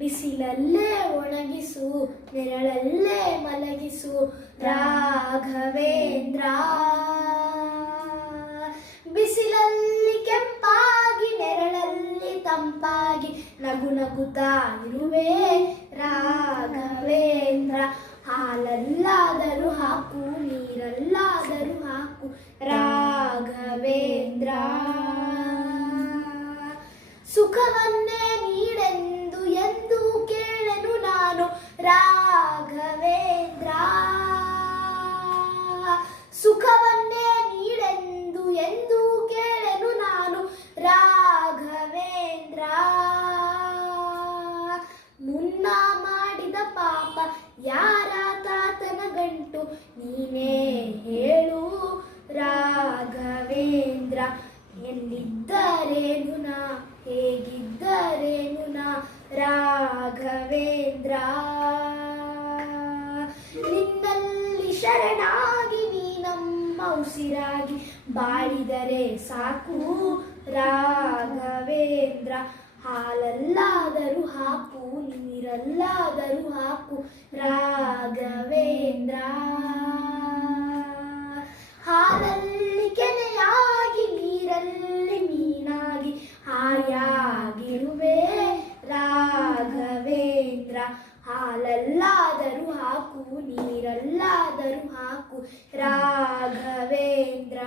ಬಿಸಿಲಲ್ಲೇ ಒಣಗಿಸು ನೆರಳಲ್ಲೇ ಮಲಗಿಸು ರಾಘವೇಂದ್ರ. ಬಿಸಿಲಲ್ಲಿ ಕೆಂಪಾಗಿ ನೆರಳಲ್ಲಿ ತಂಪಾಗಿ ನಗು ನಗುತ್ತಾ ಇರುವೆ ರಾಘವೇಂದ್ರ. ಹಾಲಲ್ಲಾದರೂ ಹಾಕು ನೀರಲ್ಲಾದರೂ ಹಾಕು ರಾಘವೇಂದ್ರ. ಸುಖವನ್ನೇ ನೀಡೆಂದು ಎಂದು ಕೇಳೆನು ನಾನು ರಾಘವೇಂದ್ರ. ಸುಖವನ್ನೇ ನೀಡೆಂದು ಎಂದು ಕೇಳೆನು ನಾನು ರಾಘವೇಂದ್ರ. ಮುನ್ನ ಮಾಡಿದ ಪಾಪ ಯಾರ ತಾತನ ಗಂಟು ನೀನೇ ಹೇಳು ರಾಘವೇಂದ್ರ. ಎಲ್ಲಿದ್ದರೇನು ನಾ ಹೇಗಿದ್ದರೇನು ನಾ ರಾಘವೇಂದ್ರ. ನಿನ್ನಲ್ಲಿ ಶರಣಾಗಿ ನೀ ನಮ್ಮ ಉಸಿರಾಗಿ ಬಾಳಿದರೆ ಸಾಕು ರಾಘವೇಂದ್ರ. ಹಾಲಲ್ಲಾದರೂ ಹಾಕು ನೀರಲ್ಲಾದರೂ ಹಾಕು ರಾಘವೇಂದ್ರ. ಹಾಲಲ್ಲಿ ಕೆನೆಯಾಗಿ ನೀರಲ್ಲಿ ಮೀನಾಗಿ ಹಾಯಾಗಿರುವೆ ರಾಘವೇಂದ್ರ. ಹಾಲಲ್ಲಾದರೂ ಹಾಕು ನೀರಲ್ಲಾದರೂ ಹಾಕು ರಾಘವೇಂದ್ರ.